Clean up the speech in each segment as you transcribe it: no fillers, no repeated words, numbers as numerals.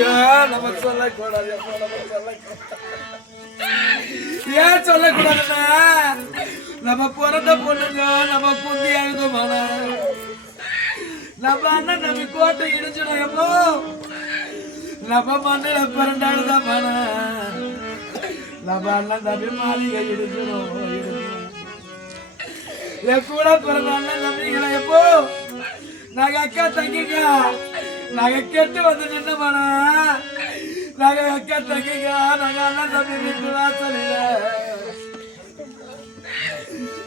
ஐயோ நம்ம சொல்லக்கூடாது ஏன் சொல்லக்கூடாதுன்னா நம்ம பிறந்த பொண்ணுங்க நம்ம குந்தி அழுதுமான நம்ம அண்ணன் நம்ம கோட்டை இடிச்சிடும் எப்போ நம்ம மண்ணில பிறந்தாடுதான் மன நம்ம அண்ணன் தம்பி மாளிகை இடிச்சிடும் என் கூட பிறந்த அண்ணன் தம்பிகளை எப்போ நாங்க அக்கா தங்கிங்க நாங்க கெட்டு வந்து நின்னுமானா நாங்க அக்கா தங்கிங்க நாங்க அண்ணன் தம்பி வீட்டு வாசலில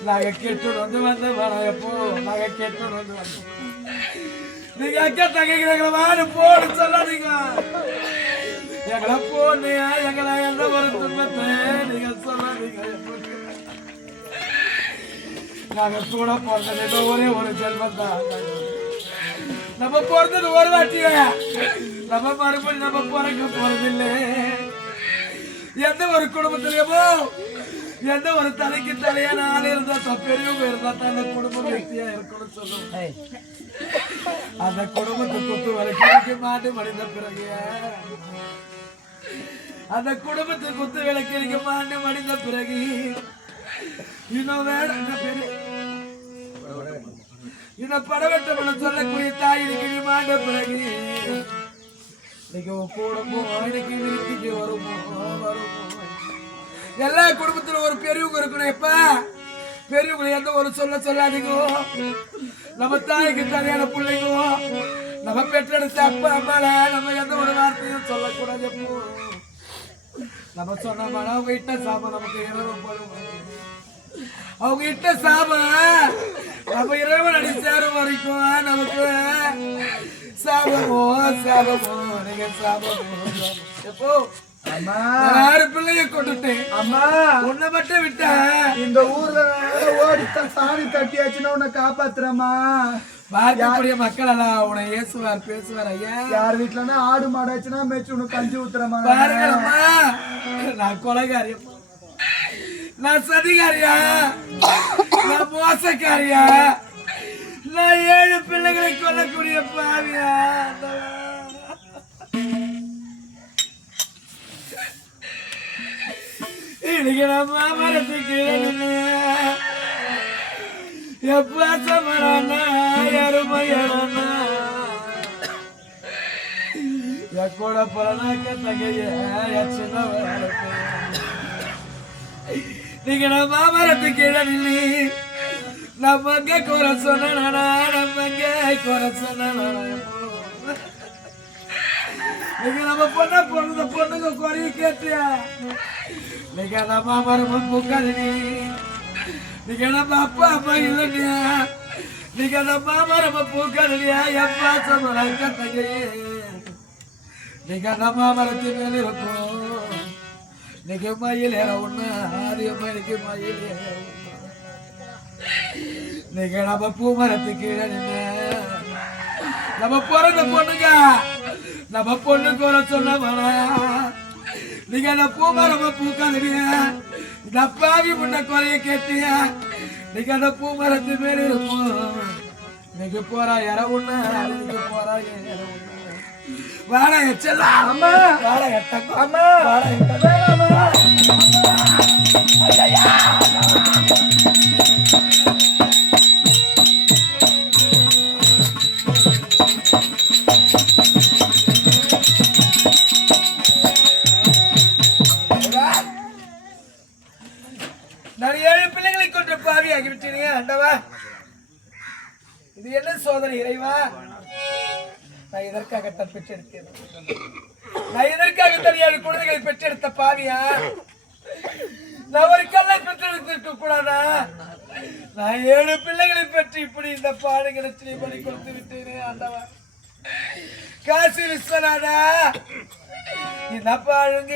நாங்க கெட்டு வந்து வந்தோம் எப்போ நாங்க கெட்டு வந்து வந்தோம் நீங்க அக்கா தங்கிங்க வாடு போடு சொல்லாதீங்க எங்களை போடு எங்களை எந்த ஒரு துன்பத்தை நீங்க சொல்லாதீங்க நாங்க கூட பிறந்தது ஒரே ஒரு செல்வம் தான் நம்ம பிறந்தது ஒரு வாட்டிய நம்ம மறுபடியும் நம்ம பிறக்க போறதில்லை எந்த ஒரு குடும்பத்திலயமோ எந்த ஒரு தலைக்கு தலையான ஆள் இருந்தா பெரியவங்க இருந்தா தான் அந்த குடும்பம் வெற்றியா இருக்கணும்னு சொல்லுவோம் அந்த குடும்பத்தை குத்து விளக்கி மாட்டு மடிந்த பிறகு அந்த குடும்பத்தை குத்து விளக்கி மாட்டு மடிந்த பிறகு இன்னும் வேணும் பேரு இந்த படவட்டம் சொல்லக்கூடிய தாயிற்கு மாண்ட பிறகு கூடமோ இன்னைக்கு வீட்டுக்கு வருமோ எல்லா குடும்பத்திலும் ஒரு பெரியவங்க இருக்கணும் எப்ப பெரியவங்க எந்த ஒரு சொல்லாதீங்க நம்ம தாய்க்கு சரியான பிள்ளைங்க நம்ம பெற்றெடுத்த அப்பா அம்மால நம்ம எந்த ஒரு வார்த்தையும் சொல்லக்கூடாது எப்போ நம்ம சொன்ன அவங்க இட்ட சாபம் நமக்கு இரவு போடும் அவங்க இட்ட சாபம் நம்ம இறைவன் அடி சேரும் வரைக்கும் நமக்கு சாபமோ சாபமோ நீங்க சாபமோ எப்போ ஆறு பிள்ளைய கொண்டுட்டேன் அம்மா உன்னை மட்டும் விட்ட இந்த ஊர்ல ஓடித்தான் சாணி தட்டியாச்சுன்னா உன்னை காப்பாத்துறமா பார்க்கக்கூடிய மக்கள் எல்லாம் உன்னை ஏசுவார் பேசுவார் ஐயா யார் வீட்டுலன்னா ஆடு மாடாச்சுன்னா மேய்ச்சி உனக்கு கஞ்சி ஊத்துறமா பாருங்களம்மா நான் கொலைகாரியம் நான் சதிகாரியா நான் மோசக்காரியா நான் 7 பிள்ளைகளை கொல்லக்கூடிய பாவியா இன்னைக்கு நம்ம மரத்துக்கு எப்ப சமரானா யாருமையானா என் கூட பிறனாக்க தகைய சின்ன நீங்க நம்ம மரத்துக்கு நில்லி நம்ம அங்க குறை சொன்னா நம்ம அங்க குறை சொன்னா நீங்க நம்ம பொண்ண பொண்ணு பொண்ணுங்க குறைய கேட்டியா நீங்க நம்ம மரம் பூக்காது நீங்க நம்ம அப்பா அம்மா இல்லையா நீங்க நம்ம மரம் பூக்காது எப்பா சமராக்க தகையே நீங்க நம்ம மரத்து மேல இருக்கும் நீங்க மயில் ஏற ஒண்ணு ஆரியமா இன்னைக்கு மயில் ஏற நீங்க நம்ம பூமரத்துக்கு நம்ம பிறந்த பொண்ணுங்க நம்ம பொண்ணுக்கு வர சொன்ன நீங்க அந்த பூமரமா பூக்காதீங்க இந்த அப்பாவி முன்ன குறைய கேட்டிய நீங்க அந்த பூமரத்து மேல இருக்கும் நீங்க போறா இற ஒண்ணு நீங்க போறா இற ஒண்ணு வாடகை செல்லாம் அம்மா வாடகை அம்மா வாடகை நான் 7 பிள்ளைகளை கொண்டு பாவியாகி விட்டீங்க ஆண்டவா இது என்ன சோதனை இறைவா நான் இதற்காக பெற்றெடுத்தேன் நான் இதற்காக 7 குழந்தைகளை பெற்றெடுத்த பாவியா நான் ஒரு கல்லை பெற்றெடுத்திருக்க கூடாதா நான் 7 பிள்ளைகளை பெற்று இப்படி இந்த பாடுகளை பலி கொடுத்து விட்டேனே ஆண்டவா காசி விஸ்வநாதா இந்த பாழுங்க